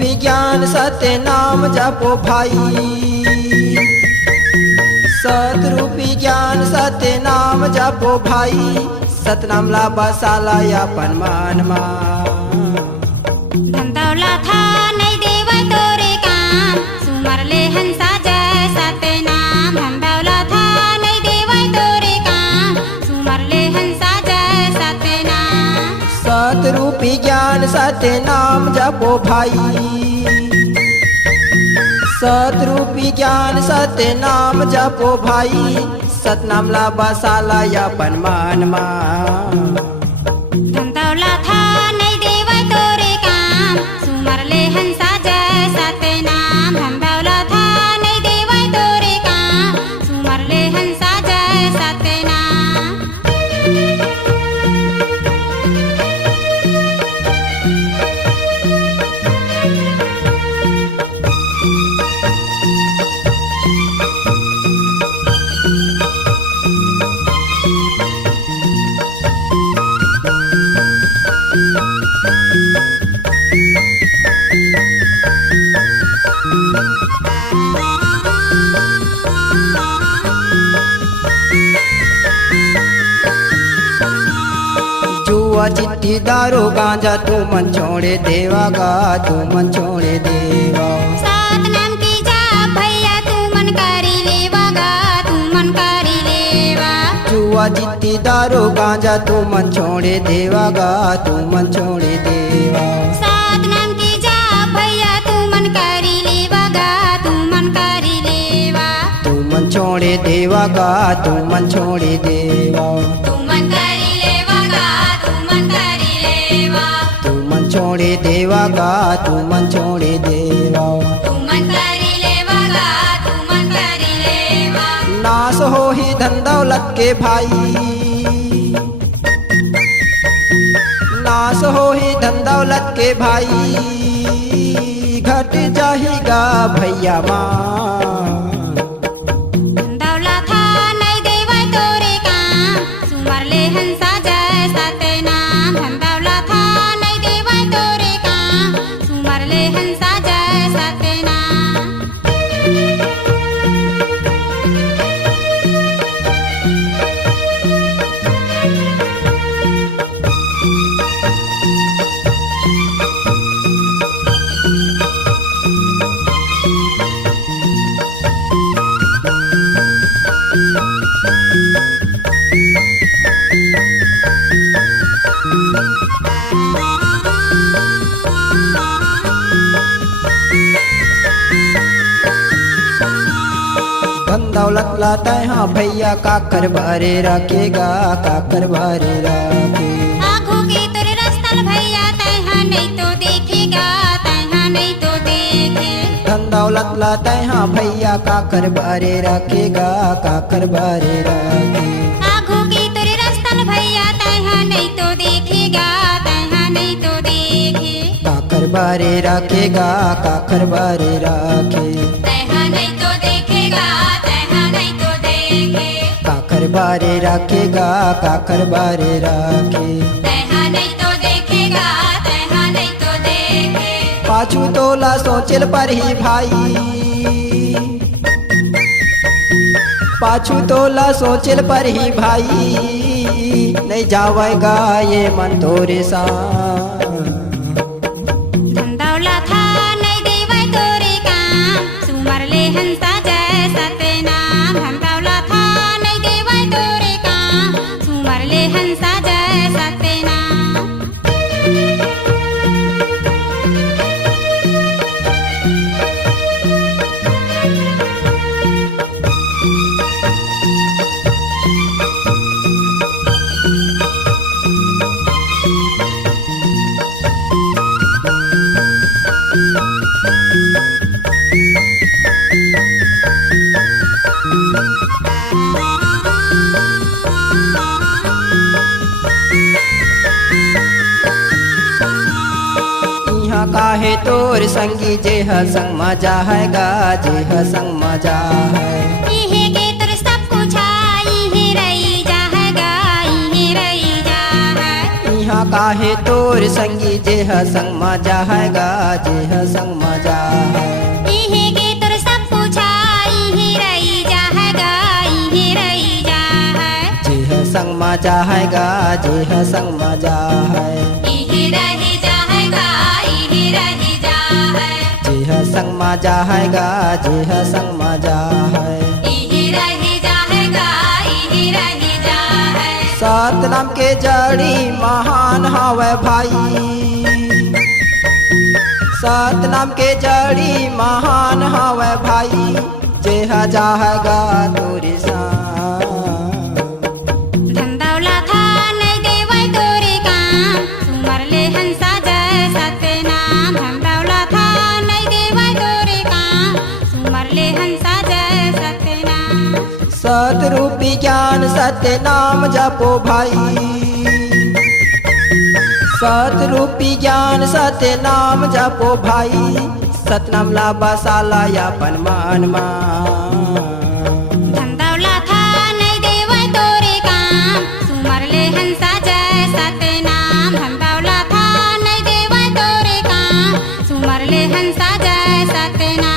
सतरूपी ज्ञान सत्य नाम जपो भाई। सतरूपी ज्ञान सत्य नाम जपो भाई। सतनाम लाभा साला यापन मान मा। धन दौलत था नहीं देवै तोरे काम, सुमर ले हंसा जय सत्य नाम। धन दौलत था नहीं देवै तोरे काम, सुमर ले हंसा जय सत्य नाम। सतरूपी ज्ञान सत्य नाम जपो भाई। सतरूपी ज्ञान सत्य नाम जपो भाई। सतनाम लाभा साला यापन मान मा। धन दौलत था नहीं देवै तोरे काम, सुमर ले हंसा जय सत्य नाम। धन दौलत था नहीं देवै तोरे काम, सुमर ले हंसा जय सत्य नाम। जुआ चिट्ठी दारू गांजा तू मन छोड़े देवा गा, तू मन छोड़े देवा। सतनाम की जाप भैया तू मन करी लेवा गा, तू मन करी लेवा। जुआ चिट्ठी दारू गांजा तू मन छोड़े देवा गा, तू मन छोड़े देवा। सतनाम की जाप भैया तू मन करी लेवा गा, तू मन करी लेवा। तू मन छोड़े देवा गा, तू मन छोड़े देवा। तू मन करी लेवा गा, तू मन करी लेवा। तू मन छोड़े देवा गा, तू मन छोड़े देवा। तू मन करी लेवा गा, तू मन करी लेवा। नाश हो ही धन दौलत के भाई। नाश हो ही धन दौलत के भाई। घट जाहिगा भैया माँ। धन दौलत था नहीं देवै तोरे काम, सुमर ले हंसा जय सत्य नाम। धन दौलत था नहीं देवै तोरे काम, सुमर ले हंसा जय सत्य नाम। धन दौलत लाता है हाँ भैया काकर बारे रखेगा, काकर बारे रखे। आँखों के तेरे रस्तल भैया तैहा नहीं तो देखेगा, तैहा नहीं तो देखे। धन दौलत लाता है हाँ भैया काकर बारे रखेगा, काकर बारे रखे। आँखों के तेरे रस्तल भैया तैहा नहीं तो देखेगा, तैहा नहीं तो देखे। काकर बारे रखेगा, काकर बारे रखे। तैहा नहीं तो देखेगा, तैहा नहीं तो देखे। काकर बारे रखेगा, काकर बारे रखे। तैहा नहीं तो देखेगा, तैहा नहीं तो देखे। पाछू तोला सोचल पर ही भाई। पाछू तोला सोचल पर ही भाई। नहीं जावेगा ये मन तोरे सा। धन दौलत था नहीं देवै तोरे काम, सुमर ले हंसा जय सत्य नाम। धन दौलत था नहीं देवै तोरे काम, सुमर ले हंसा जय सत्य नाम। काहे तोर संगी जेह संग मजा है गा, जेह संग मजा है। इहे के तोर सब कुछ आई है रही जा है गा, इहे रही जा है। ना काहे तोर संगी जेह संग मजा है गा जेह संग मजा है इहे के तोर सब पूछाई ही रही जा है गा इहे रही जा है जेह संग मजा है गा जेह संग मजा है इहे रही जा है गा इहे रही जा है जेह संग मजा है गा जेह संग मजा है इहे रही जा है गा इहे रही जा है सतनाम के जड़ी महान हवे भाई सतनाम के जड़ी महान हवे भाई जेह जाहगा तोरे संग धन दौलत नहीं देवै तोरे काम सुमर ले हंसा जय सतनाम धन दौलत नहीं देवै तोरे काम सुमर ले हंसा जय सतनाम सतरूपी ज्ञान सत्य नाम जपो भाई सतरूपी ज्ञान सत्य नाम जपो भाई सतनाम ला बसाला यापन मान धन दौलत नहीं देवै तोरे काम सुमर ले हंसा जय सतनाम धन दौलत नहीं देवै तोरे काम सुमर ले हंसा जय सतनाम